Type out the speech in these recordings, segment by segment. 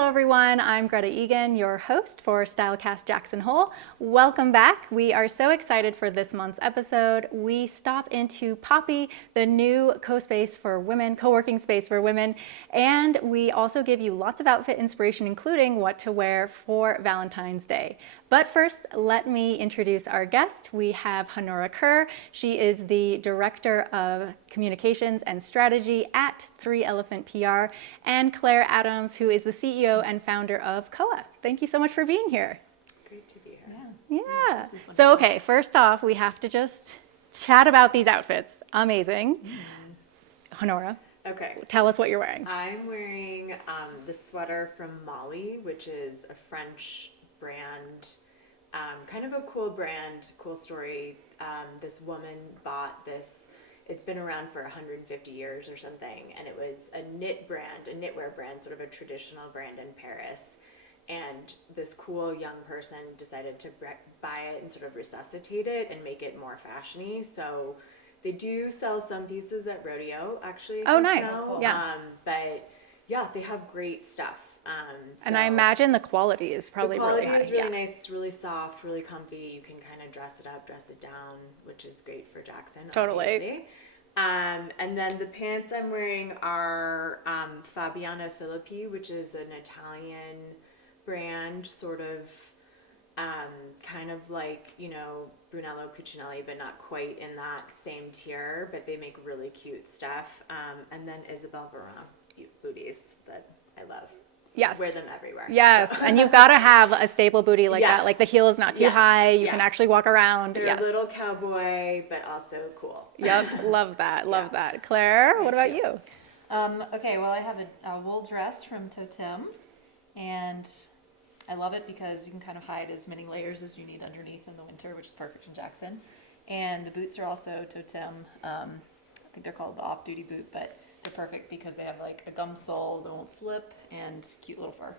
Hello everyone, I'm Greta Eagan, your host for Stylecast Jackson Hole. Welcome back. We are so excited for this month's episode. We stop into Poppy, the new co-working space for women, and we also give you lots of outfit inspiration, including what to wear for Valentine's Day. But first, let me introduce our guest. We have Honora Kerr. She is the Director of Communications and Strategy at 3 Elephant PR, and Claire Adams, who is the CEO and founder of COA. Thank you so much for being here. Great to be here. Yeah. So, okay, first off, we have to just chat about these outfits. Amazing. Honora. Okay. Tell us what you're wearing. I'm wearing the sweater from Molly, which is a French brand, kind of a cool brand, cool story. This woman bought this. It's been around for 150 years or something, and it was a knitwear brand, sort of a traditional brand in Paris. And this cool young person decided to buy it and sort of resuscitate it and make it more fashiony. So they do sell some pieces at Rodeo, actually. Oh, nice. Now. Yeah. But yeah, they have great stuff. And I imagine the quality is probably really high. The quality is really nice. It's really soft, really comfy. You can kind of dress it up, dress it down, which is great for Jackson. Totally. Obviously. And then the pants I'm wearing are Fabiana Filippi, which is an Italian brand, sort of kind of like, Brunello Cucinelli, but not quite in that same tier, but they make really cute stuff. And then Isabel Verona booties that I love. Yes. Wear them everywhere. Yes, so. And you've got to have a staple booty like that. Like the heel is not too high. You can actually walk around. You're a little cowboy, but also cool. Yep, love that. Love that. Claire, what about you? Okay, well, I have a wool dress from Totem, and I love it because you can kind of hide as many layers as you need underneath in the winter, which is perfect in Jackson. And the boots are also Totem. I think they're called the off-duty boot, but they're perfect because they have like a gum sole that won't slip and cute little fur.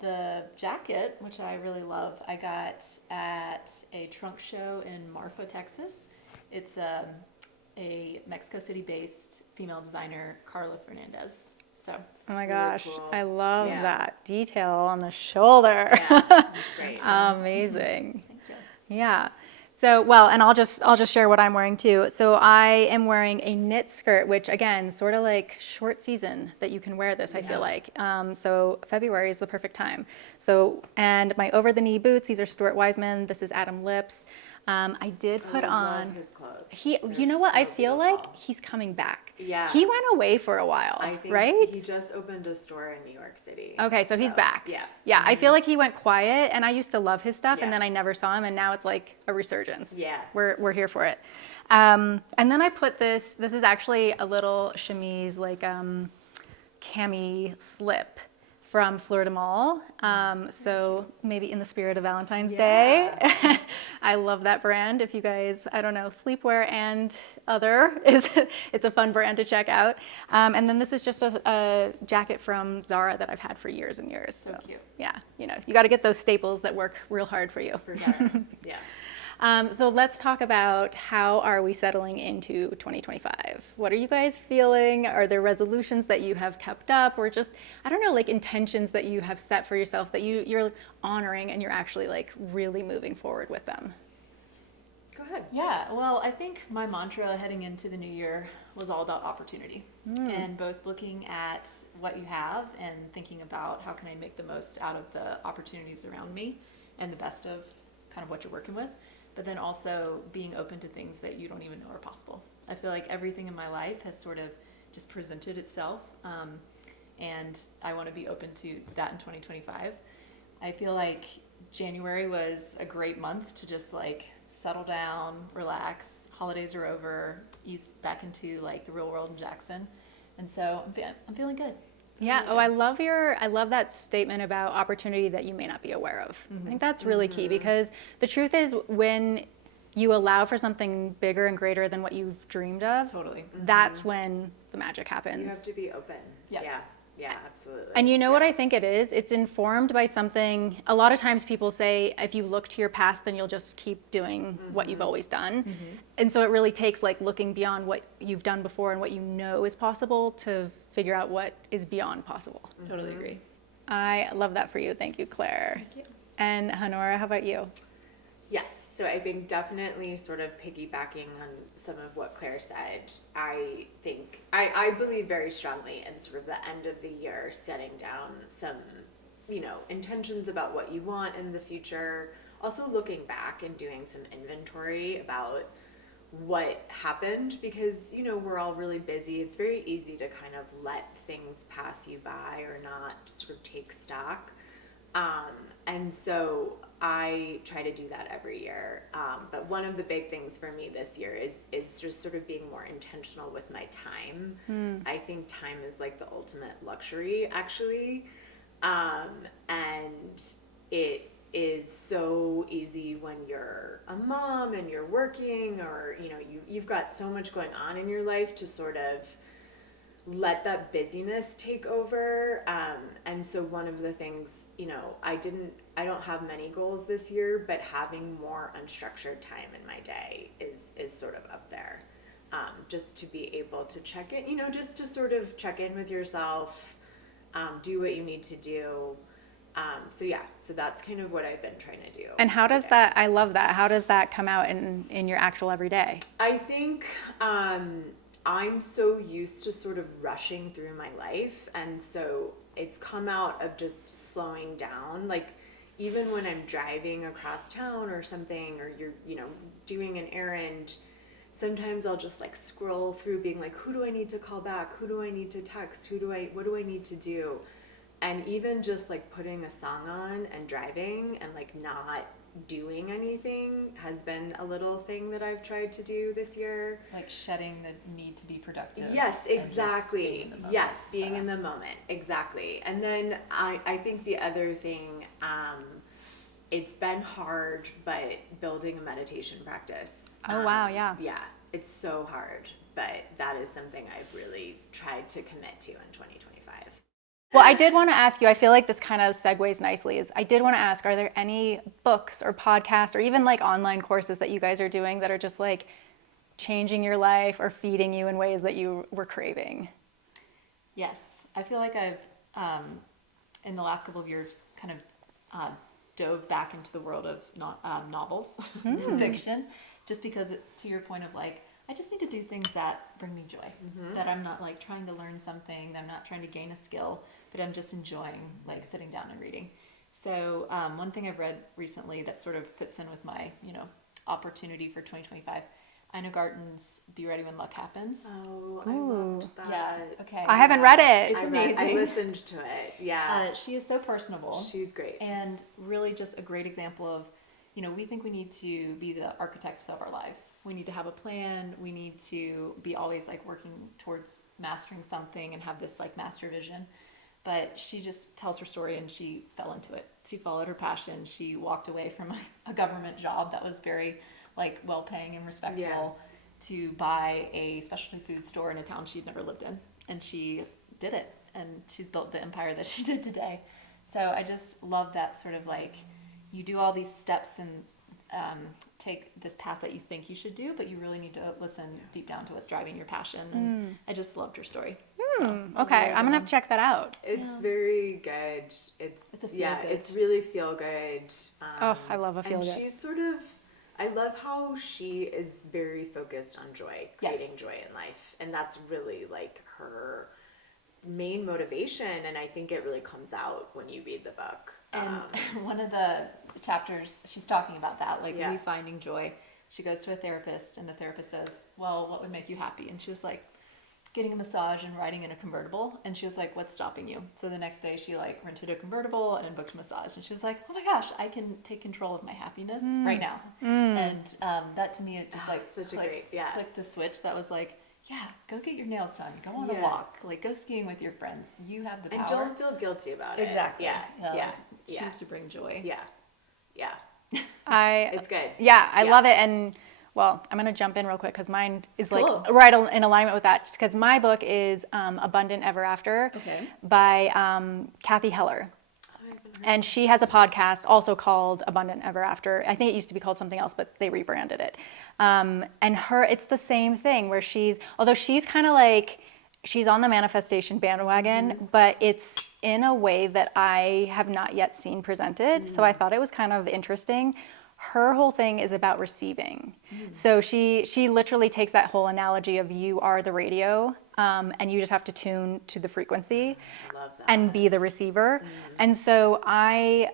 The jacket, which I really love, I got at a trunk show in Marfa, Texas. It's a Mexico City-based female designer, Carla Fernandez. So, oh my really gosh, cool. I love that detail on the shoulder. Yeah, that's great. Amazing. thank you. Yeah. So, well, and I'll just share what I'm wearing too. So I am wearing a knit skirt, which again, sort of like short season that you can wear this, I feel like. So February is the perfect time. So, and my over the knee boots, these are Stuart Weitzman. This is Adam Lips. I did put on love his clothes. You know what? So I feel beautiful. like he's coming back. Yeah. He went away for a while, I think right? he just opened a store in New York City. Okay, so he's back. Yeah. Yeah, I feel like he went quiet, and I used to love his stuff, and Yeah. then I never saw him, and now it's like a resurgence. Yeah. We're here for it. And then I put this is actually a little chemise, like cami slip from Fleur de Mal. So maybe in the spirit of Valentine's Day. I love that brand. If you guys, I don't know, sleepwear and other, it's a fun brand to check out. And then this is just a jacket from Zara that I've had for years and years. So cute. Yeah, you got to get those staples that work real hard for you. For sure. Yeah. So let's talk about how are we settling into 2025? What are you guys feeling? Are there resolutions that you have kept up, or just, I don't know, like intentions that you have set for yourself that you're honoring and you're actually like really moving forward with them? Go ahead. Yeah, well, I think my mantra heading into the new year was all about opportunity, and both looking at what you have and thinking about how can I make the most out of the opportunities around me and the best of kind of what you're working with, but then also being open to things that you don't even know are possible. I feel like everything in my life has sort of just presented itself, and I want to be open to that in 2025. I feel like January was a great month to just like settle down, relax. Holidays are over, ease back into like the real world in Jackson, and so I'm feeling good. Yeah. Oh, I love that statement about opportunity that you may not be aware of. I think that's really key, because the truth is when you allow for something bigger and greater than what you've dreamed of, Totally. that's when the magic happens. You have to be open. Yeah. Yeah, absolutely. And you know what I think it is? It's informed by something. A lot of times people say, if you look to your past, then you'll just keep doing what you've always done. And so it really takes like looking beyond what you've done before and what you know is possible to figure out what is beyond possible. Totally agree. I love that for you. Thank you, Claire. Thank you. And Honora, how about you? Yes, so I think definitely sort of piggybacking on some of what Claire said, I think, I believe very strongly in sort of the end of the year setting down some, intentions about what you want in the future. Also looking back and doing some inventory about what happened because, we're all really busy. It's very easy to kind of let things pass you by or not sort of take stock. And so I try to do that every year. But one of the big things for me this year is just sort of being more intentional with my time. I think time is like the ultimate luxury, actually. And it is so easy when you're a mom and you're working or, you've got so much going on in your life to sort of let that busyness take over. And so one of the things, I don't have many goals this year, but having more unstructured time in my day is sort of up there. Just to be able to check in, just to sort of check in with yourself, do what you need to do. So that's kind of what I've been trying to do. And how does that, I love that. How does that come out in your actual everyday? I think, I'm so used to sort of rushing through my life. And so it's come out of just slowing down. Like even when I'm driving across town or something, or you're, doing an errand, sometimes I'll just like scroll through being like, who do I need to call back? Who do I need to text? What do I need to do? And even just like putting a song on and driving and like not doing anything has been a little thing that I've tried to do this year. Like shedding the need to be productive. Yes, exactly. Yes, being So. in the moment. Exactly. And then I think the other thing, it's been hard, but building a meditation practice. Oh, wow, yeah. Yeah, it's so hard, but that is something I've really tried to commit to in 2025. Well, I did want to ask you, I feel like this kind of segues nicely, I did want to ask, are there any books or podcasts or even like online courses that you guys are doing that are just like changing your life or feeding you in ways that you were craving? Yes, I feel like I've, in the last couple of years, kind of dove back into the world of novels, fiction, just because to your point of like, I just need to do things that bring me joy, that I'm not like trying to learn something, that I'm not trying to gain a skill, but I'm just enjoying like sitting down and reading. So one thing I've read recently that sort of fits in with my, opportunity for 2025, Ina Garten's Be Ready When Luck Happens. Oh, I loved that. Yeah, okay. I haven't read it. It's amazing. I listened to it, yeah. She is so personable. She's great. And really just a great example of, we think we need to be the architects of our lives. We need to have a plan. We need to be always like working towards mastering something and have this like master vision. But she just tells her story and she fell into it. She followed her passion. She walked away from a government job that was very like well-paying and respectable to buy a specialty food store in a town she'd never lived in. And she did it. And she's built the empire that she did today. So I just love that sort of like, you do all these steps and take this path that you think you should do, but you really need to listen deep down to what's driving your passion. And I just loved her story. So, Okay, I'm gonna have to check that out. It's very good. It's a feel good. It's really feel good. I love a feel good. And she's sort of, I love how she is very focused on joy, creating joy in life, and that's really like her main motivation. And I think it really comes out when you read the book. And one of the chapters, she's talking about that, like really finding joy. She goes to a therapist and the therapist says, well, what would make you happy? And she was like, getting a massage and riding in a convertible. And she was like, what's stopping you? So the next day she like rented a convertible and booked a massage. And she was like, oh my gosh, I can take control of my happiness right now. And that to me, it just like clicked a switch that was like, yeah, go get your nails done. Go on a walk. Like, go skiing with your friends. You have the power. And don't feel guilty about it. Exactly. Yeah. Choose to bring joy. Yeah. Yeah. It's good. Yeah, I love it. And well, I'm going to jump in real quick because mine is like Cool. right in alignment with that. Just because my book is Abundant Ever After by Kathy Heller. And she has a podcast also called Abundant Ever After. I think it used to be called something else, but they rebranded it. And it's the same thing where although she's kind of like, she's on the manifestation bandwagon, but it's in a way that I have not yet seen presented. So I thought it was kind of interesting. Her whole thing is about receiving. So she literally takes that whole analogy of you are the radio, and you just have to tune to the frequency and be the receiver. And so I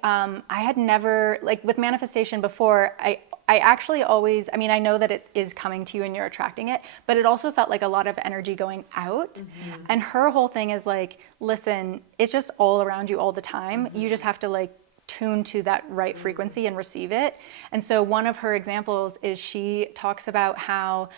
had never, like with manifestation before, I actually always, I mean, I know that it is coming to you and you're attracting it, but it also felt like a lot of energy going out. And her whole thing is like, listen, it's just all around you all the time. You just have to like tune to that right frequency and receive it. And so one of her examples is she talks about how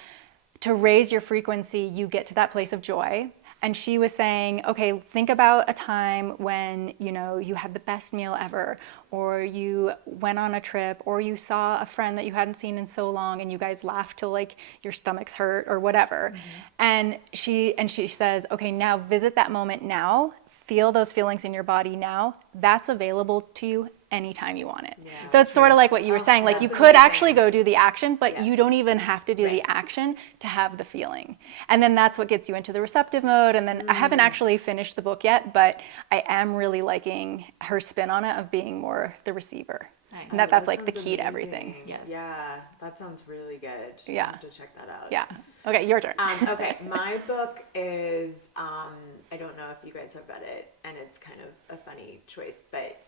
to raise your frequency, you get to that place of joy. And she was saying, okay, think about a time when, you know, you had the best meal ever, or you went on a trip, or you saw a friend that you hadn't seen in so long and you guys laughed till like your stomachs hurt or whatever. And she says, okay, now visit that moment now, feel those feelings in your body now. That's available to you anytime you want it. Yeah, so it's sort of like what you were saying, like you could actually go do the action, but you don't even have to do the action to have the feeling. And then that's what gets you into the receptive mode. And then I haven't actually finished the book yet, but I am really liking her spin on it of being more the receiver. Nice. And that's like the key amazing. to everything. Yes. Yeah, that sounds really good. Yeah. I'll have to check that out. Yeah. Okay, your turn. Okay, my book is, I don't know if you guys have read it, and it's kind of a funny choice, but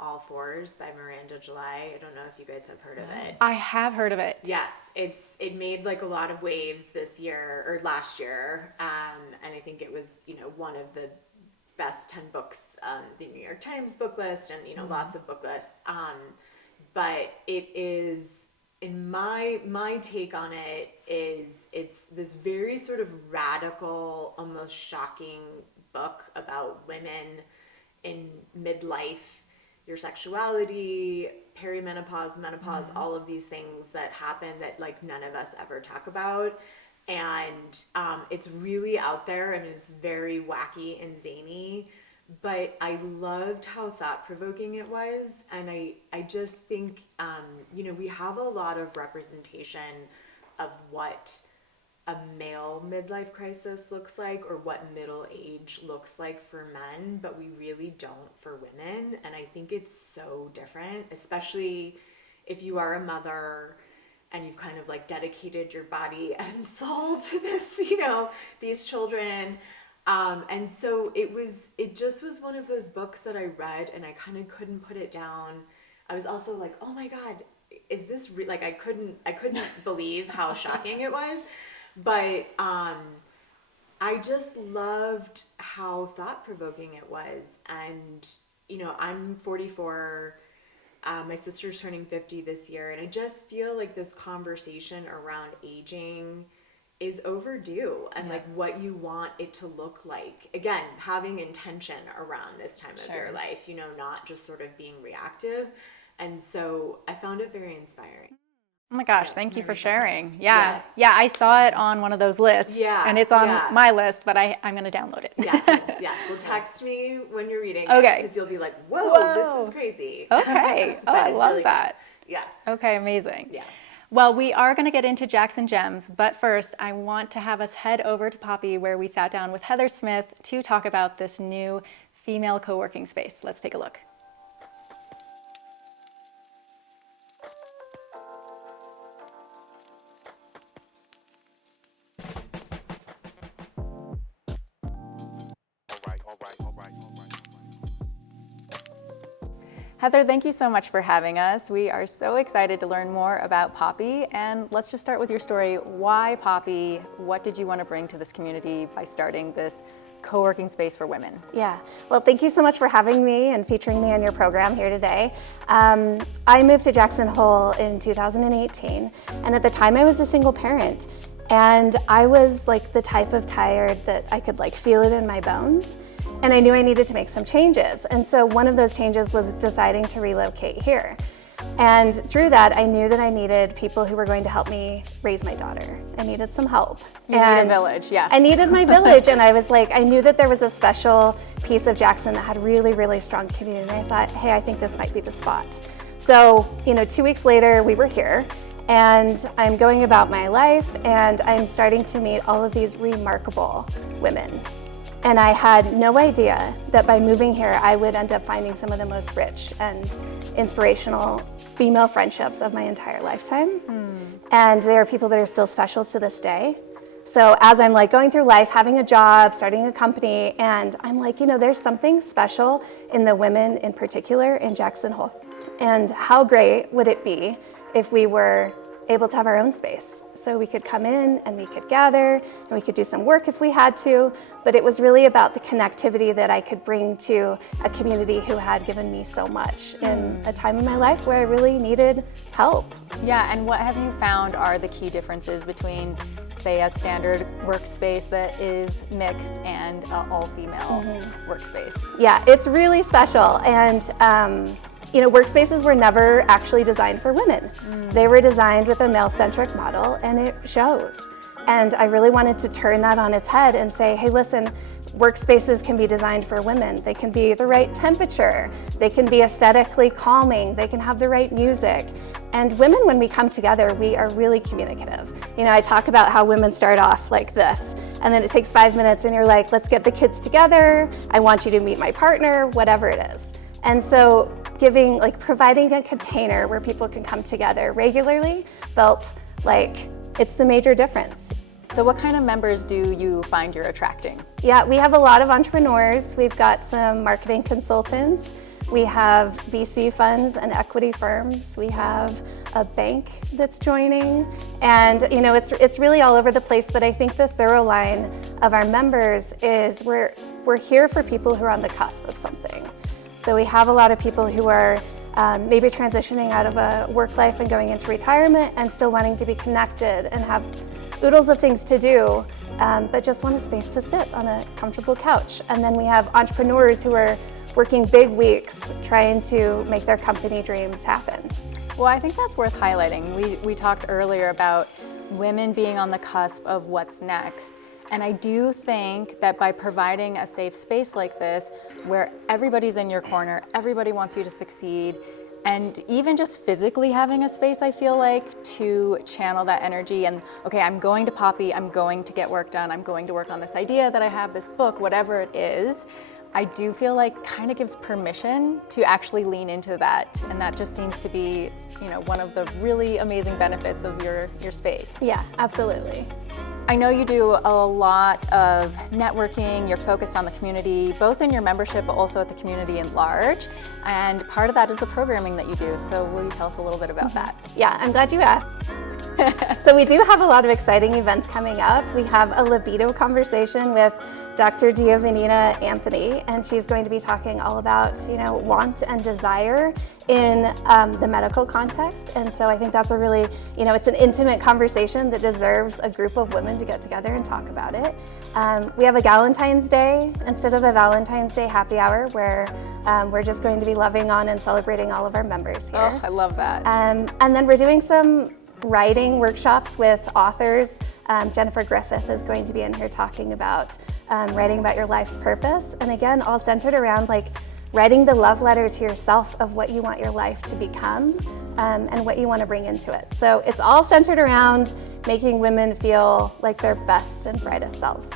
All Fours by Miranda July. I don't know if you guys have heard of it. I have heard of it. Yes, it made like a lot of waves this year or last year, and I think it was, you know, one of the best 10 books on the New York Times book list, and, you know, lots of book lists. But it is, in my take on it is, it's this very sort of radical, almost shocking book about women in midlife, your sexuality, perimenopause, menopause, all of these things that happen that like none of us ever talk about. And it's really out there, and it's very wacky and zany, but I loved how thought-provoking it was. And I just think, you know, we have a lot of representation of what a male midlife crisis looks like, or what middle age looks like for men, but we really don't for women. And I think it's so different, especially if you are a mother and you've kind of like dedicated your body and soul to this, you know, these children. And so it just was one of those books that I read and I kind of couldn't put it down. I was also like, oh my God, is this like, I couldn't believe how shocking it was. But, I just loved how thought-provoking it was. And, you know, I'm 44, my sister's turning 50 this year, and I just feel like this conversation around aging is overdue, and like what you want it to look like. Again, having intention around this time of your life, you know, not just sort of being reactive. And so I found it very inspiring. Oh my gosh, thank you for sharing. Yeah, I saw it on one of those lists, and it's on my list, but I'm going to download it. Yes. Well, text me when you're reading it, because you'll be like, whoa, this is crazy. Okay. Oh, I love really that. Good. Yeah. Okay, amazing. Yeah. Well, we are going to get into Jackson Jems, but first I want to have us head over to Poppy, where we sat down with Heather Smith to talk about this new female co-working space. Let's take a look. Heather, thank you so much for having us. We are so excited to learn more about Poppy, and let's just start with your story. Why Poppy? What did you want to bring to this community by starting this co-working space for women? Yeah, well, thank you so much for having me and featuring me on your program here today. I moved to Jackson Hole in 2018, and at the time I was a single parent, and I was like the type of tired that I could like feel it in my bones. And I knew I needed to make some changes. And so one of those changes was deciding to relocate here. And through that, I knew that I needed people who were going to help me raise my daughter. I needed some help. You need a village, yeah. I needed my village, and I was like, I knew that there was a special piece of Jackson that had really, really strong community. And I thought, hey, I think this might be the spot. So, 2 weeks later, we were here. And I'm going about my life, and I'm starting to meet all of these remarkable women. And I had no idea that by moving here, I would end up finding some of the most rich and inspirational female friendships of my entire lifetime. And there are people that are still special to this day. So as I'm like going through life, having a job, starting a company, and I'm like, there's something special in the women in particular in Jackson Hole. And how great would it be if we were able to have our own space? So we could come in and we could gather and we could do some work if we had to, but it was really about the connectivity that I could bring to a community who had given me so much in a time in my life where I really needed help. Yeah, and what have you found are the key differences between, say, a standard workspace that is mixed and an all-female workspace? Yeah, it's really special. And workspaces were never actually designed for women. They were designed with a male-centric model, and it shows. And I really wanted to turn that on its head and say, hey, listen, workspaces can be designed for women. They can be the right temperature. They can be aesthetically calming. They can have the right music. And women, when we come together, we are really communicative. I talk about how women start off like this, and then it takes 5 minutes and you're like, let's get the kids together. I want you to meet my partner, whatever it is. And so providing a container where people can come together regularly felt like it's the major difference. So what kind of members do you find you're attracting? Yeah, we have a lot of entrepreneurs. We've got some marketing consultants. We have VC funds and equity firms. We have a bank that's joining. And it's really all over the place, but I think the thorough line of our members is we're here for people who are on the cusp of something. So we have a lot of people who are maybe transitioning out of a work life and going into retirement and still wanting to be connected and have oodles of things to do, but just want a space to sit on a comfortable couch. And then we have entrepreneurs who are working big weeks trying to make their company dreams happen. Well, I think that's worth highlighting. We talked earlier about women being on the cusp of what's next. And I do think that by providing a safe space like this, where everybody's in your corner, everybody wants you to succeed, and even just physically having a space, I feel like, to channel that energy and, okay, I'm going to Poppy, I'm going to get work done, I'm going to work on this idea that I have, this book, whatever it is, I do feel like kind of gives permission to actually lean into that. And that just seems to be, one of the really amazing benefits of your space. Yeah, absolutely. I know you do a lot of networking, you're focused on the community, both in your membership, but also at the community at large. And part of that is the programming that you do. So will you tell us a little bit about that? Yeah, I'm glad you asked. So we do have a lot of exciting events coming up. We have a libido conversation with Dr. Giovannina Anthony, and she's going to be talking all about, want and desire in the medical context. And so I think that's a really, it's an intimate conversation that deserves a group of women to get together and talk about it. We have a Galentine's Day instead of a Valentine's Day happy hour where we're just going to be loving on and celebrating all of our members here. Oh, I love that. And then we're doing some writing workshops with authors. Jennifer Griffith is going to be in here talking about writing about your life's purpose. And again, all centered around writing the love letter to yourself of what you want your life to become and what you want to bring into it. So it's all centered around making women feel like their best and brightest selves.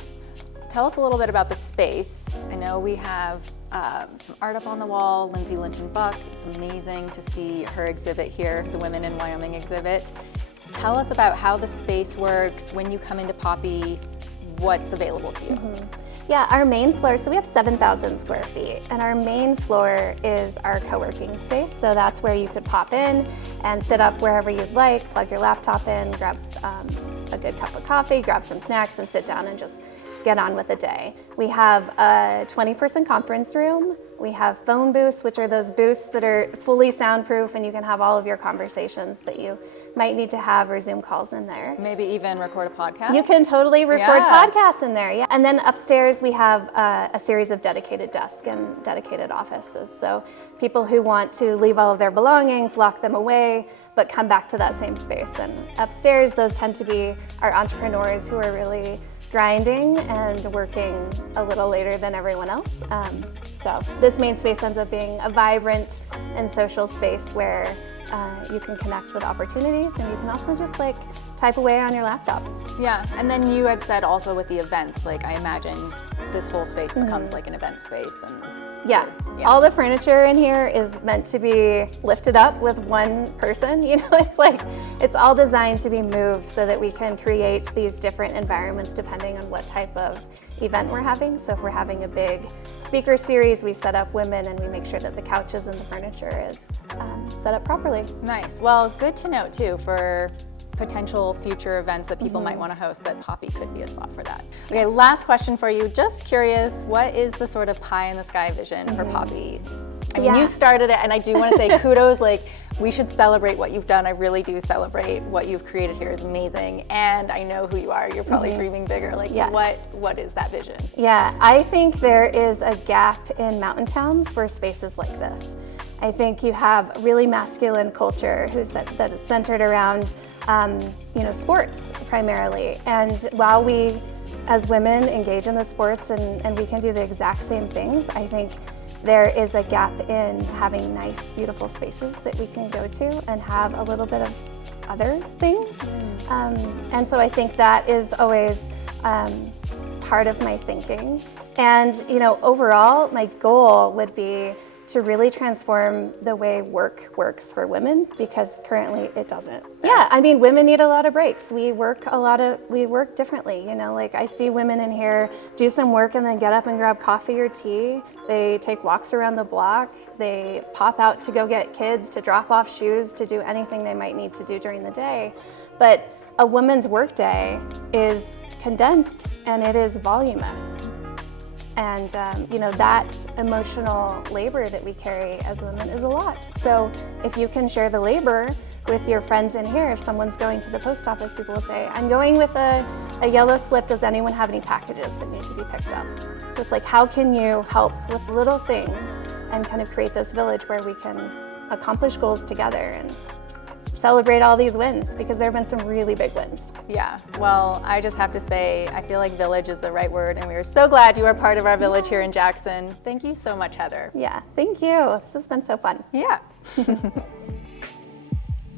Tell us a little bit about the space. I know we have some art up on the wall, Lindsay Linton Buck. It's amazing to see her exhibit here, the Women in Wyoming exhibit. Tell us about how the space works, when you come into Poppy, what's available to you. Yeah, our main floor, so we have 7,000 square feet, and our main floor is our co-working space. So that's where you could pop in and sit up wherever you'd like, plug your laptop in, grab a good cup of coffee, grab some snacks, and sit down and just get on with the day. We have a 20-person conference room. We have phone booths, which are those booths that are fully soundproof, and you can have all of your conversations that you might need to have, or Zoom calls in there. Maybe even record a podcast? You can totally record podcasts in there, yeah. And then upstairs we have a series of dedicated desks and dedicated offices. So people who want to leave all of their belongings, lock them away, but come back to that same space. And upstairs, those tend to be our entrepreneurs who are really grinding and working a little later than everyone else. So this main space ends up being a vibrant and social space where you can connect with opportunities, and you can also just type away on your laptop. Yeah, and then you had said also with the events, I imagine this whole space becomes like an event space. And Yeah. All the furniture in here is meant to be lifted up with one person. You know, it's like, it's all designed to be moved so that we can create these different environments depending on what type of event we're having. So if we're having a big speaker series, we set up women and we make sure that the couches and the furniture is set up properly. nice. Well, good to note too for potential future events that people might want to host, that Poppy could be a spot for that. Okay, last question for you. Just curious, what is the sort of pie in the sky vision for Poppy? I mean, you started it, and I do want to say kudos, like, we should celebrate what you've done. I really do celebrate what you've created here is amazing, and I know who you are. You're probably dreaming bigger. Like, what is that vision? Yeah, I think there is a gap in mountain towns for spaces like this. I think you have really masculine culture that is centered around, sports primarily. And while we, as women, engage in the sports and we can do the exact same things, I think there is a gap in having nice, beautiful spaces that we can go to and have a little bit of other things. And so I think that is always part of my thinking. And, overall, my goal would be to really transform the way work works for women, because currently it doesn't. Yeah, I mean, women need a lot of breaks. We work differently, like I see women in here do some work and then get up and grab coffee or tea. They take walks around the block. They pop out to go get kids, to drop off shoes, to do anything they might need to do during the day. But a woman's workday is condensed and it is voluminous. And, that emotional labor that we carry as women is a lot. So if you can share the labor with your friends in here, if someone's going to the post office, people will say, I'm going with a yellow slip. Does anyone have any packages that need to be picked up? So it's like, how can you help with little things and kind of create this village where we can accomplish goals together and celebrate all these wins, because there have been some really big wins. Yeah, well, I just have to say, I feel like village is the right word, and we are so glad you are part of our village here in Jackson. Thank you so much, Heather. Yeah, thank you. This has been so fun. Yeah.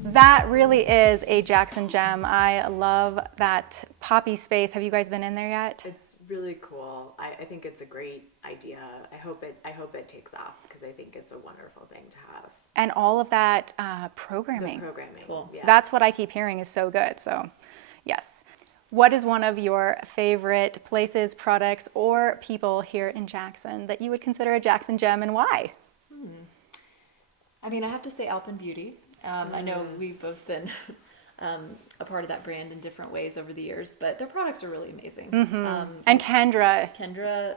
That really is a Jackson gem. I love that Poppy space. Have you guys been in there yet? It's really cool. I think it's a great idea. I hope it takes off, because I think it's a wonderful thing to have. And all of that programming. The programming. Cool. Yeah. That's what I keep hearing is so good. So, yes. What is one of your favorite places, products, or people here in Jackson that you would consider a Jackson gem, and why? I mean, I have to say Alpen Beauty. I know we've both been a part of that brand in different ways over the years, but their products are really amazing. And Kendra,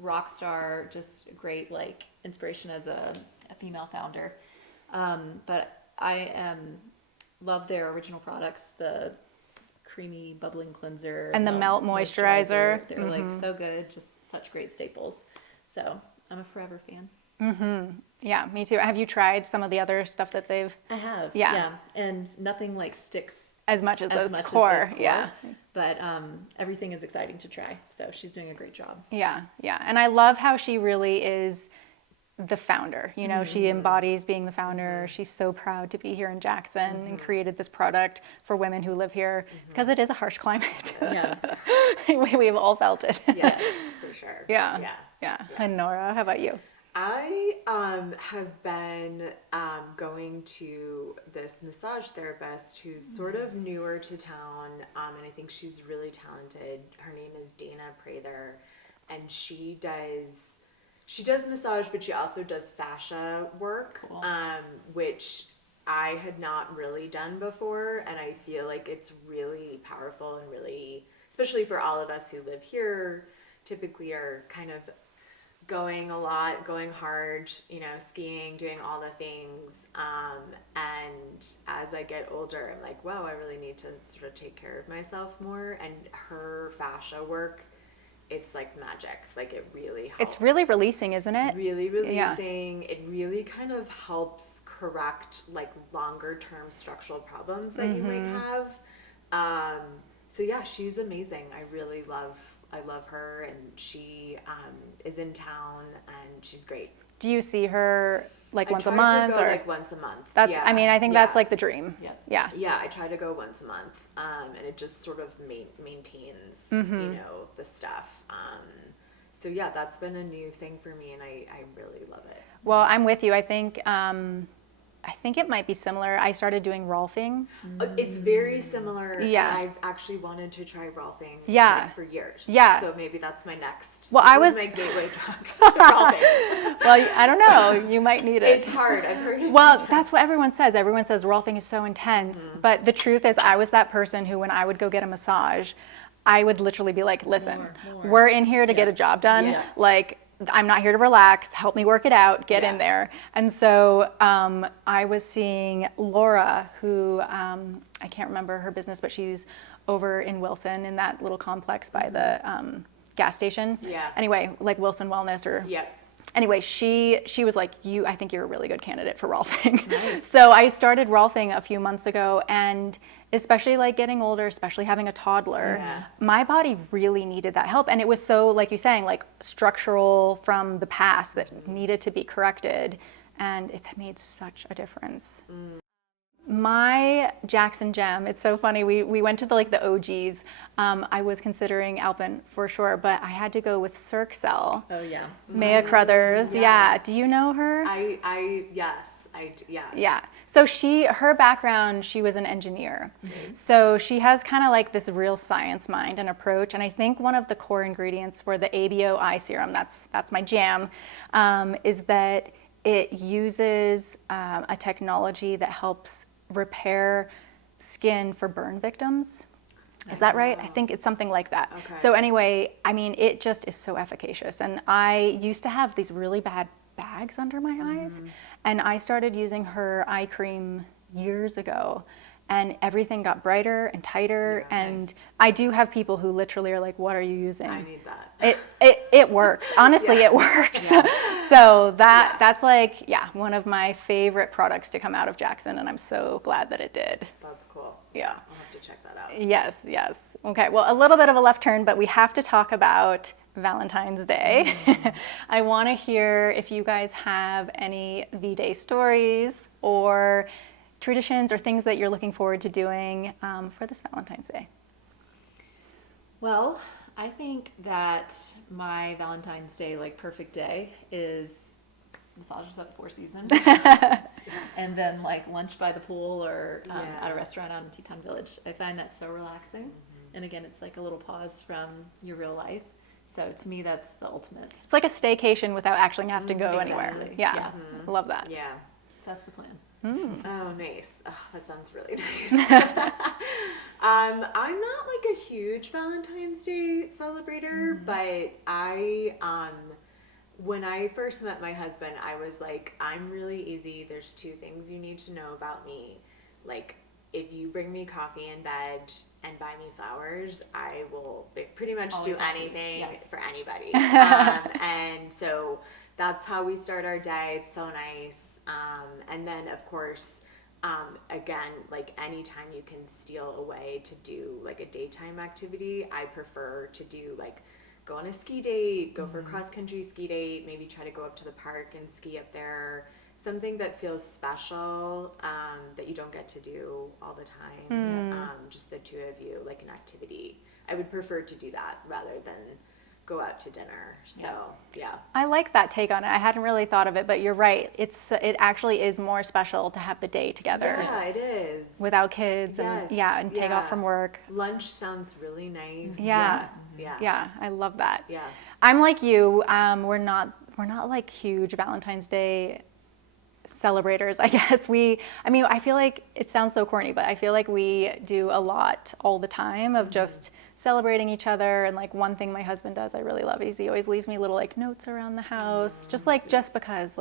rock star, just great inspiration as a female founder. But I love their original products, the creamy bubbling cleanser and the melt moisturizer. They're so good, just such great staples. So I'm a forever fan. Yeah, me too. Have you tried some of the other stuff that they've? I have. Yeah. And nothing sticks as much as those much core. As those core. Yeah. But everything is exciting to try. So she's doing a great job. Yeah. And I love how she really is the founder. She embodies being the founder. She's so proud to be here in Jackson and created this product for women who live here, because it is a harsh climate. Yeah. We've all felt it. Yes, for sure. Yeah. And Nora, how about you? I have been going to this massage therapist who's sort of newer to town, and I think she's really talented. Her name is Dana Prather, and she does massage, but she also does fascia work, Cool. Which I had not really done before, and I feel like it's really powerful and really, especially for all of us who live here, typically are kind of going a lot, going hard, skiing, doing all the things. And as I get older, I'm like, wow, I really need to sort of take care of myself more. And her fascia work, it's like magic. It really helps. It's really releasing, isn't it? It's really releasing. Yeah. It really kind of helps correct longer term structural problems that you might have. So yeah, she's amazing. I love her, and she is in town, and she's great. Do you see her once a I month? try to go once a month. That's. Yeah. I mean, I think that's the dream. Yeah. Yeah, I try to go once a month, and it just sort of maintains, the stuff. So yeah, that's been a new thing for me, and I really love it. Well, I'm with you. I think it might be similar. I started doing Rolfing. It's very similar. Yeah. And I've actually wanted to try Rolfing Yeah. for years. Yeah. So maybe that's my next. Well, this is my gateway drug to Rolfing. Well, I don't know. You might need it. It's hard. I've heard it's Well, intense. that's what everyone says. Everyone says Rolfing is so intense. But the truth is, I was that person who, when I would go get a massage, I would literally be like, listen, More. we're in here to get a job done. Yeah. Like, I'm not here to relax. Help me work it out. Get in Yeah. there. And so I was seeing Laura, who I can't remember her business, but she's over in Wilson in that little complex by the gas station. Yeah. Anyway, like Wilson Wellness or. Yep. Anyway, she was like, I think you're a really good candidate for Rolfing. Nice. So I started Rolfing a few months ago, and especially like getting older, especially having a toddler, Yeah. my body really needed that help. And it was so, like you're saying, like structural from the past that needed to be corrected. And it's made such a difference. My Jackson Gem, it's so funny. We went to the OGs. I was considering Alpen for sure, but I had to go with Circel. Oh yeah. Maya Crothers, yeah. Yes. Do you know her? Yes, yeah. Yeah. So her background, she was an engineer. So she has kind of like this real science mind and approach. And I think one of the core ingredients for the ABO eye serum, that's my jam, is that it uses a technology that helps repair skin for burn victims. Is that right? I think it's something like that. Okay. So anyway, I mean, it just is so efficacious. And I used to have these really bad bags under my eyes, and I started using her eye cream years ago, and everything got brighter and tighter. Yeah, and nice. I do have people who literally are like, "What are you using?" I need that. It works. Honestly, Yeah. it works. Yeah. So Yeah. that's like, one of my favorite products to come out of Jackson, and I'm so glad that it did. That's cool. Yeah. I'll have to check that out. Yes. Okay, well, a little bit of a left turn, but we have to talk about Valentine's Day. I want to hear if you guys have any V-Day stories or traditions or things that you're looking forward to doing for this Valentine's Day. Well, I think that my Valentine's Day, perfect day, is massages at the Four Seasons, and then lunch by the pool or at a restaurant out in Teton Village. I find that so relaxing, and again, it's like a little pause from your real life. So to me, that's the ultimate. It's like a staycation without actually having to go anywhere. Exactly. Yeah, I love that. Yeah. So that's the plan. Oh, nice. Oh, that sounds really nice. I'm not a huge Valentine's Day celebrator, but when I first met my husband, I was like, I'm really easy. There's two things you need to know about me. If you bring me coffee in bed and buy me flowers, I will pretty much Always do happy. anything Yes. for anybody. And so that's how we start our day. It's so nice. And then, of course, again, anytime you can steal away to do a daytime activity, I prefer to do go on a ski date, go for a cross-country ski date, maybe try to go up to the park and ski up there. Something that feels special, that you don't get to do all the time. Just the two of you, an activity. I would prefer to do that rather than go out to dinner. So, yeah. I like that take on it. I hadn't really thought of it, but you're right. It actually is more special to have the day together. Yeah, it is. Without kids and Yes, take off from work. Lunch sounds really nice. Yeah. Yeah. Yeah, I love that. Yeah. I'm like you. We're not huge Valentine's Day celebrators, I guess. I feel like it sounds so corny, but I feel like we do a lot all the time of just celebrating each other. And one thing my husband does I really love is he always leaves me little notes around the house, just because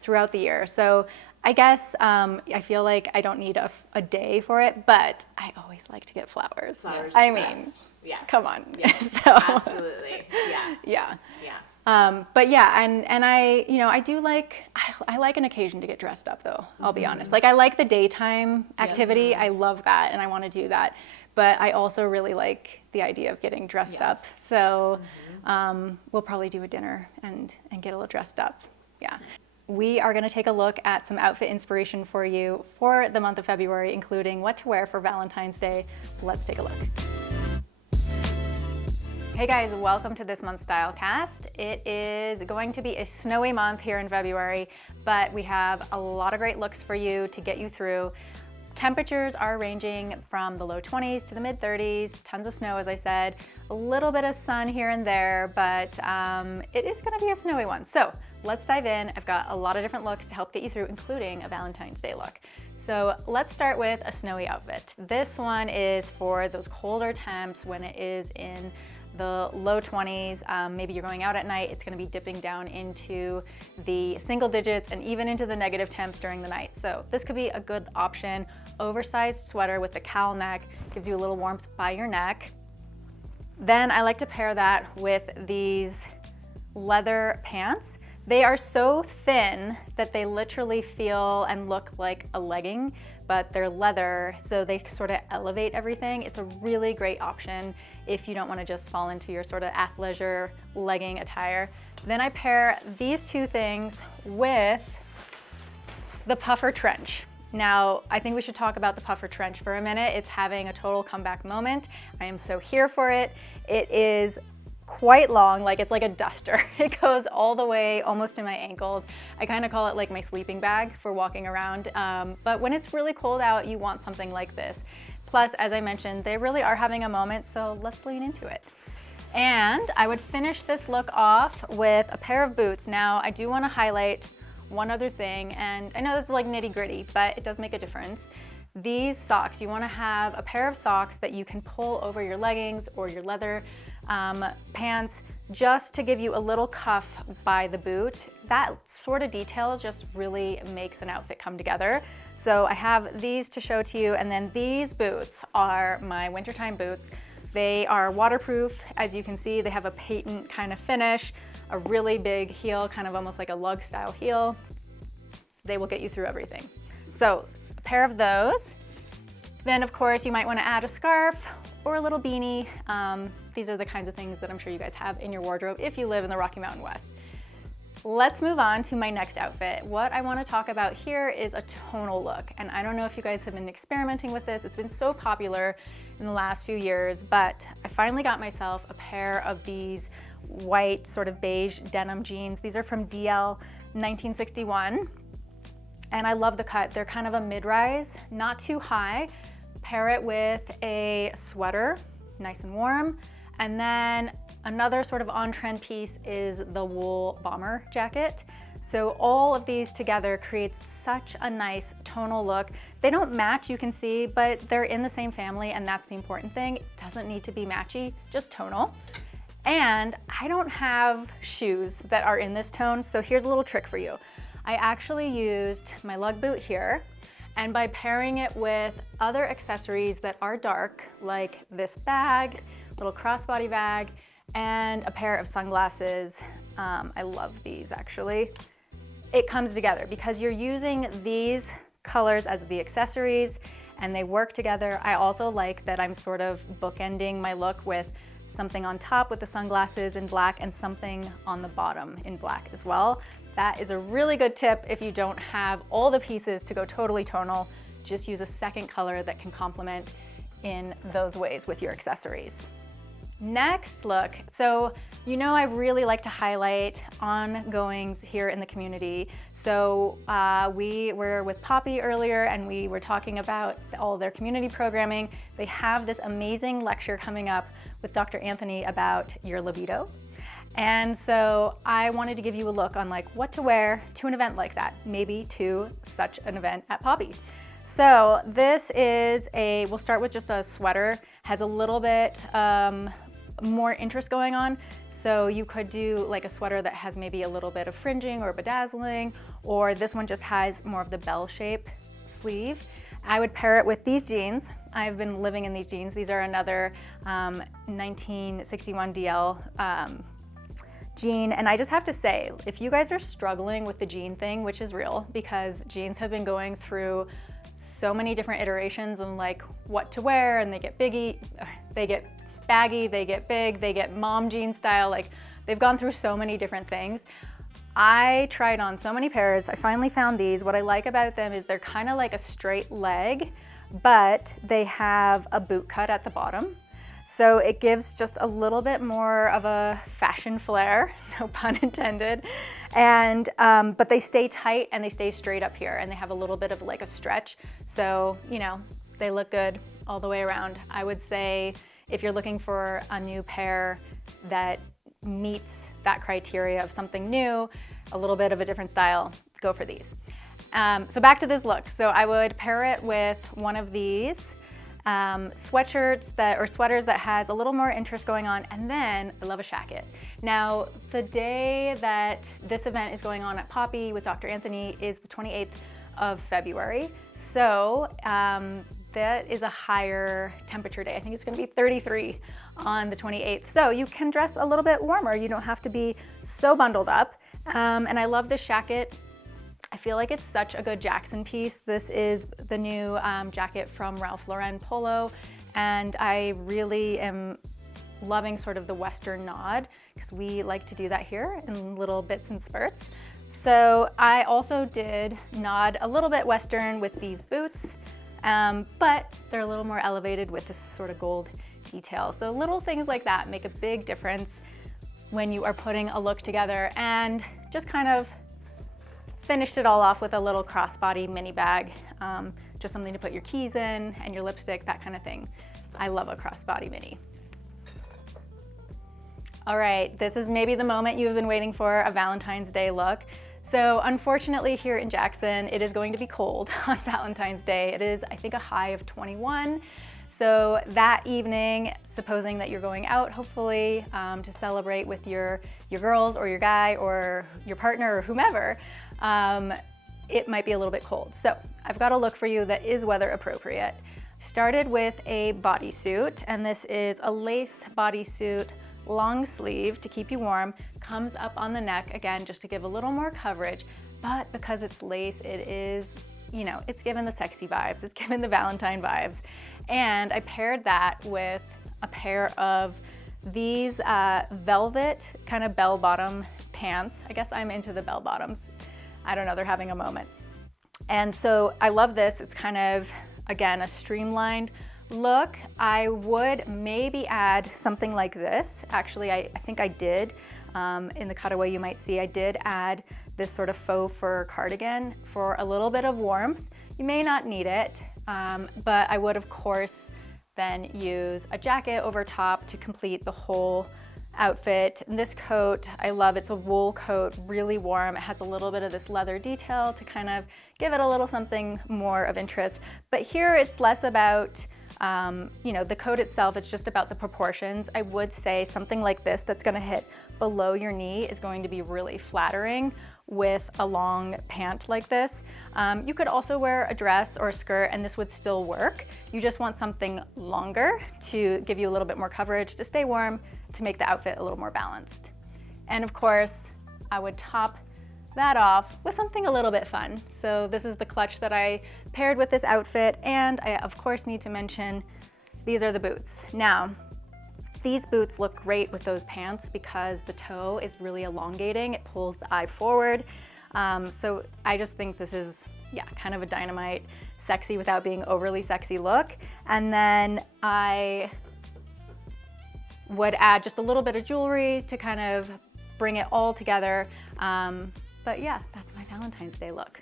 throughout the year. So I guess I feel like I don't need a day for it, but I always like to get flowers. Flowers I is mean, best. Yeah. come on. Yeah. So, Absolutely. Yeah. yeah. Yeah. But yeah, and I do I like an occasion to get dressed up though, I'll be honest. I like the daytime activity. I love that and I want to do that. But I also really like the idea of getting dressed up. So we'll probably do a dinner and get a little dressed up. Yeah. We are going to take a look at some outfit inspiration for you for the month of February, including what to wear for Valentine's Day. Let's take a look. Hey guys, welcome to this month's Stylecast. It is going to be a snowy month here in February, but we have a lot of great looks for you to get you through. Temperatures are ranging from the low 20s to the mid 30s, tons of snow as I said, a little bit of sun here and there, but it is gonna be a snowy one. So let's dive in. I've got a lot of different looks to help get you through, including a Valentine's Day look. So let's start with a snowy outfit. This one is for those colder temps when it is in the low 20s. Maybe you're going out at night, it's gonna be dipping down into the single digits and even into the negative temps during the night. So this could be a good option. Oversized sweater with the cowl neck, gives you a little warmth by your neck. Then I like to pair that with these leather pants. They are so thin that they literally feel and look like a legging, but they're leather, so they sort of elevate everything. It's a really great option if you don't want to just fall into your sort of athleisure legging attire. Then I pair these two things with the puffer trench. Now, I think we should talk about the puffer trench for a minute. It's having a total comeback moment. I am so here for it. It is quite long, like it's like a duster. It goes all the way almost to my ankles. I kind of call it like my sleeping bag for walking around. But when it's really cold out, you want something like this. Plus, as I mentioned, they really are having a moment, so let's lean into it. And I would finish this look off with a pair of boots. Now, I do want to highlight one other thing, and I know this is like nitty gritty, but it does make a difference. These socks, you want to have a pair of socks that you can pull over your leggings or your leather pants just to give you a little cuff by the boot. That sort of detail just really makes an outfit come together. So I have these to show to you, and then these boots are my wintertime boots. They are waterproof. As you can see, they have a patent kind of finish, a really big heel, kind of almost like a lug style heel. They will get you through everything. So a pair of those. Then of course you might want to add a scarf or a little beanie. These are the kinds of things that I'm sure you guys have in your wardrobe if you live in the Rocky Mountain West. Let's move on to my next outfit. What I want to talk about here is a tonal look. And I don't know if you guys have been experimenting with this. It's been so popular in the last few years, but I finally got myself a pair of these white sort of beige denim jeans. These are from DL 1961. And I love the cut. They're kind of a mid-rise, not too high. Pair it with a sweater, nice and warm. And then another sort of on-trend piece is the wool bomber jacket. So all of these together creates such a nice tonal look. They don't match, you can see, but they're in the same family, and that's the important thing. It doesn't need to be matchy, just tonal. And I don't have shoes that are in this tone, so here's a little trick for you. I actually used my lug boot here, and by pairing it with other accessories that are dark, like this bag, little crossbody bag, and a pair of sunglasses. I love these actually. It comes together because you're using these colors as the accessories and they work together. I also like that I'm sort of bookending my look with something on top with the sunglasses in black and something on the bottom in black as well. That is a really good tip if you don't have all the pieces to go totally tonal. Just use a second color that can complement in those ways with your accessories. Next look, so you know I really like to highlight ongoings here in the community. So we were with Poppy earlier and we were talking about all their community programming. They have this amazing lecture coming up with Dr. Anthony about your libido. And so I wanted to give you a look on like what to wear to an event like that, maybe to such an event at Poppy. So this is we'll start with just a sweater, has a little bit more interest going on. So you could do like a sweater that has maybe a little bit of fringing or bedazzling, or this one just has more of the bell shape sleeve. I would pair it with these jeans. I've been living in these jeans. These are another 1961 DL jean, and I just have to say, if you guys are struggling with the jean thing, which is real because jeans have been going through so many different iterations on like what to wear, and they get baggy, they get big, they get mom jean style, like they've gone through so many different things. I tried on so many pairs. I finally found these. What I like about them is they're kind of like a straight leg, but they have a boot cut at the bottom. So So it gives just a little bit more of a fashion flair, no pun intended. And, but they stay tight and they stay straight up here, and they have a little bit of like a stretch. So, you know, they look good all the way around. I would say if you're looking for a new pair that meets that criteria of something new, a little bit of a different style, go for these. So back to this look. So I would pair it with one of these sweaters that has a little more interest going on, and then I love a shacket. Now, the day that this event is going on at Poppy with Dr. Anthony is the 28th of February. So that is a higher temperature day. I think it's gonna be 33 on the 28th. So you can dress a little bit warmer. You don't have to be so bundled up. And I love this jacket. I feel like it's such a good Jackson piece. This is the new jacket from Ralph Lauren Polo, and I really am loving sort of the Western nod, because we like to do that here in little bits and spurts. So I also did nod a little bit Western with these boots, but they're a little more elevated with this sort of gold detail. So little things like that make a big difference when you are putting a look together, and just kind of finished it all off with a little crossbody mini bag, just something to put your keys in and your lipstick, that kind of thing. I love a crossbody mini. All right, this is maybe the moment you've been waiting for, a Valentine's Day look. So unfortunately here in Jackson, it is going to be cold on Valentine's Day. It is, I think, a high of 21. So that evening, supposing that you're going out, hopefully, to celebrate with your girls or your guy or your partner or whomever, it might be a little bit cold. So I've got a look for you that is weather appropriate. Started with a bodysuit, and this is a lace bodysuit, long sleeve to keep you warm, comes up on the neck, again, just to give a little more coverage, but because it's lace, it is, you know, it's given the sexy vibes, it's given the Valentine vibes. And I paired that with a pair of these velvet kind of bell-bottom pants. I guess I'm into the bell-bottoms. I don't know, they're having a moment. And so I love this. It's kind of, again, a streamlined look. I would maybe add something like this. Actually, I think I did. In the cutaway you might see I did add this sort of faux fur cardigan for a little bit of warmth. You may not need it, but I would, of course, then use a jacket over top to complete the whole outfit. And this coat, I love. It's a wool coat, really warm. It has a little bit of this leather detail to kind of give it a little something more of interest. But here it's less about, you know, the coat itself. It's just about the proportions. I would say something like this that's going to hit below your knee is going to be really flattering with a long pant like this. You could also wear a dress or a skirt and this would still work. You just want something longer to give you a little bit more coverage, to stay warm, to make the outfit a little more balanced. And of course, I would top that off with something a little bit fun. So this is the clutch that I paired with this outfit, and I of course need to mention these are the boots. Now, these boots look great with those pants because the toe is really elongating. It pulls the eye forward. So I just think this is, yeah, kind of a dynamite, sexy without being overly sexy look. And then I would add just a little bit of jewelry to kind of bring it all together. But yeah, that's my Valentine's Day look.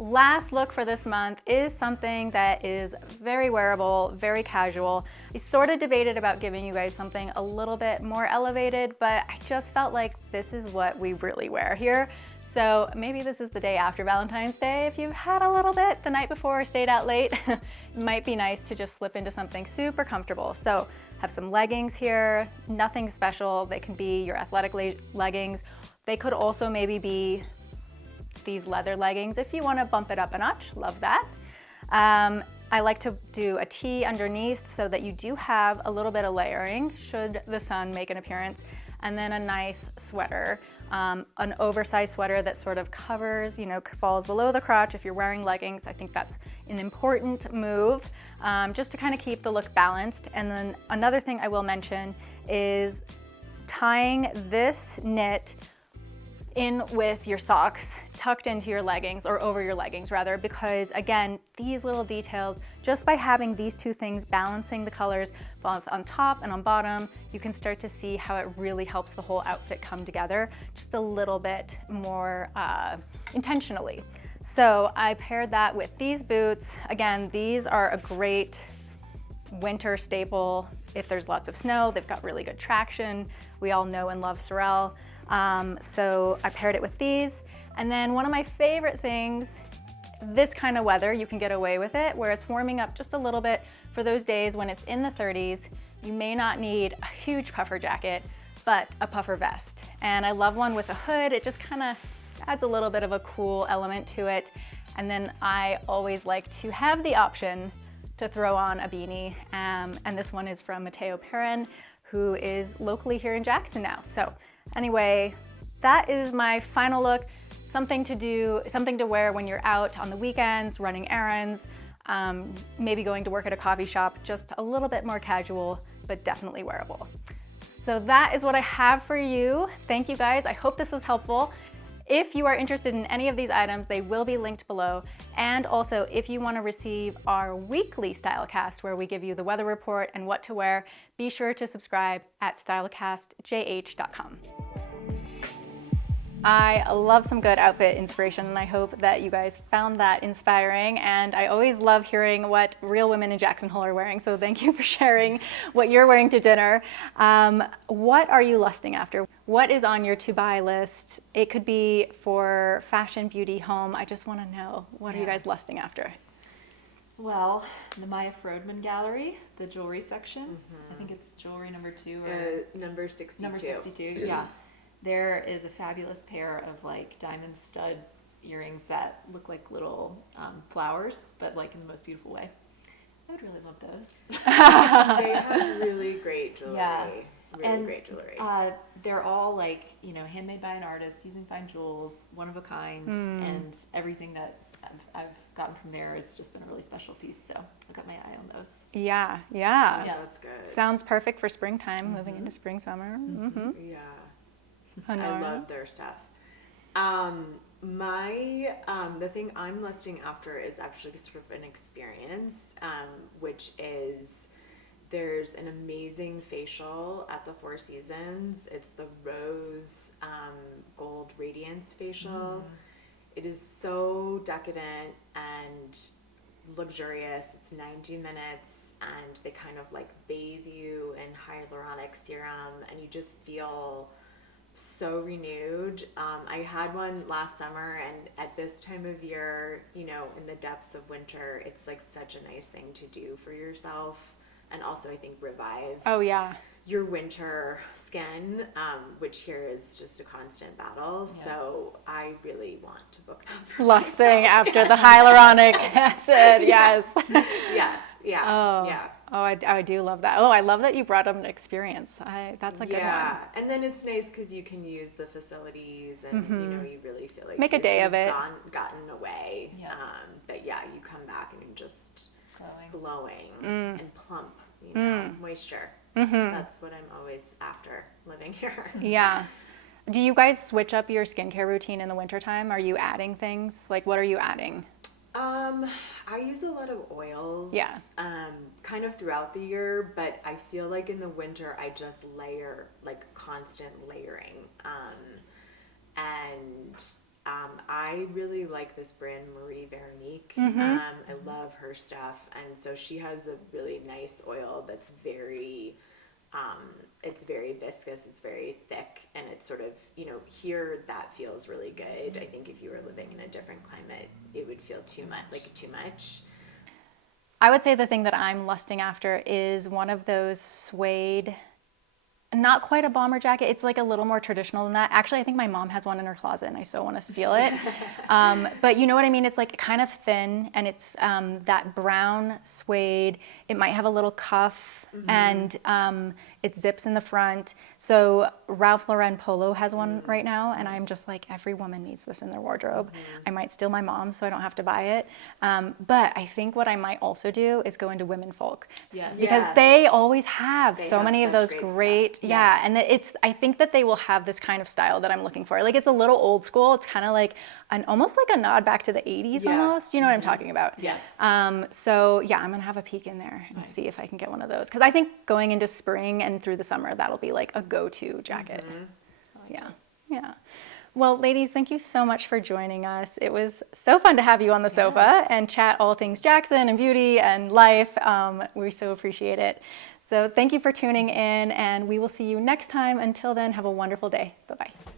Last look for this month is something that is very wearable, very casual. I sort of debated about giving you guys something a little bit more elevated, but I just felt like this is what we really wear here. So maybe this is the day after Valentine's Day. If you've had a little bit the night before or stayed out late, it might be nice to just slip into something super comfortable. So have some leggings here, nothing special. They can be your athletic leggings. They could also maybe be these leather leggings if you want to bump it up a notch. Love that. I like to do a tee underneath so that you do have a little bit of layering should the sun make an appearance, and then a nice sweater, an oversized sweater that sort of covers, you know, falls below the crotch. If you're wearing leggings, I think that's an important move, just to kind of keep the look balanced. And then another thing I will mention is tying this knit in with your socks, tucked into your leggings, or over your leggings rather, because again, these little details, just by having these two things balancing the colors both on top and on bottom, you can start to see how it really helps the whole outfit come together just a little bit more intentionally. So I paired that with these boots. Again, these are a great winter staple. If there's lots of snow, they've got really good traction. We all know and love Sorel. So I paired it with these. And then one of my favorite things, this kind of weather, you can get away with it, where it's warming up just a little bit for those days when it's in the 30s. You may not need a huge puffer jacket, but a puffer vest. And I love one with a hood. It just kind of adds a little bit of a cool element to it. And then I always like to have the option to throw on a beanie. And this one is from Mateo Perrin, who is locally here in Jackson now. So anyway, that is my final look. Something to do, something to wear when you're out on the weekends, running errands, maybe going to work at a coffee shop, just a little bit more casual, but definitely wearable. So that is what I have for you. Thank you guys. I hope this was helpful. If you are interested in any of these items, they will be linked below. And also, if you want to receive our weekly Stylecast, where we give you the weather report and what to wear, be sure to subscribe at stylecastjh.com. I love some good outfit inspiration, and I hope that you guys found that inspiring. And I always love hearing what real women in Jackson Hole are wearing, so thank you for sharing what you're wearing to dinner. What are you lusting after? What is on your to-buy list? It could be for fashion, beauty, home. I just want to know, what are you guys lusting after? Well, the Maya Frodman Gallery, the jewelry section. I think it's jewelry number 2 or Number 62. number 62. Yeah. There is a fabulous pair of like diamond stud earrings that look like little flowers, but like in the most beautiful way. I would really love those. They have really great jewelry. Yeah. Really great jewelry. They're all like, you know, handmade by an artist, using fine jewels, one of a kind, and everything that I've gotten from there has just been a really special piece. So I've got my eye on those. Yeah. That's good. Sounds perfect for springtime, moving into spring, summer. Yeah. Honora? I love their stuff. The thing I'm lusting after is actually sort of an experience, which is there's an amazing facial at the Four Seasons. It's the Rose Gold Radiance Facial. It is so decadent and luxurious. It's 90 minutes, and they kind of like bathe you in hyaluronic serum, and you just feel so renewed. I had one last summer, and at this time of year, you know, in the depths of winter, it's like such a nice thing to do for yourself, and also I think revive your winter skin, which here is just a constant battle. So I really want to book them for Lusting myself. after the hyaluronic acid, yes. Yes, yeah. Oh, I do love that. Oh, I love that you brought up an experience. That's a good one. Yeah, and then it's nice because you can use the facilities, and you know, you really feel like Make a you've day sort of it. Gotten away. Yeah. But yeah, you come back and you're just glowing Mm. and plump. You know, moisture. Mm-hmm. That's what I'm always after living here. Yeah. Do you guys switch up your skincare routine in the wintertime? Are you adding things? Like, what are you adding? I use a lot of oils. Yeah. Kind of throughout the year, but I feel like in the winter I just layer, like constant layering. I really like this brand Marie Veronique. I love her stuff, and so she has a really nice oil that's very it's very viscous, it's very thick, and it's sort of, you know, here that feels really good. I think if you were living in a different climate, it would feel too much. I would say the thing that I'm lusting after is one of those suede, not quite a bomber jacket. It's like a little more traditional than that. Actually, I think my mom has one in her closet, and I so want to steal it. But you know what I mean? It's like kind of thin, and it's that brown suede. It might have a little cuff. and it zips in the front. So Ralph Lauren Polo has one right now, and I'm just like, every woman needs this in their wardrobe. I might steal my mom's so I don't have to buy it. But I think what I might also do is go into women folk. Yes. Because Yes. they always have They so have many of such those great great, stuff. yeah. And I think that they will have this kind of style that I'm looking for. Like, it's a little old school. It's kind of like almost like a nod back to the 80s Yeah. almost. You know what I'm talking about? Yes. So yeah, I'm gonna have a peek in there and see if I can get one of those. Because I think going into spring and through the summer, that'll be like a go-to jacket. Yeah, yeah. Well, ladies, thank you so much for joining us. It was so fun to have you on the sofa Yes. and chat all things Jackson and beauty and life. We so appreciate it. So thank you for tuning in, and we will see you next time. Until then, have a wonderful day. Bye-bye.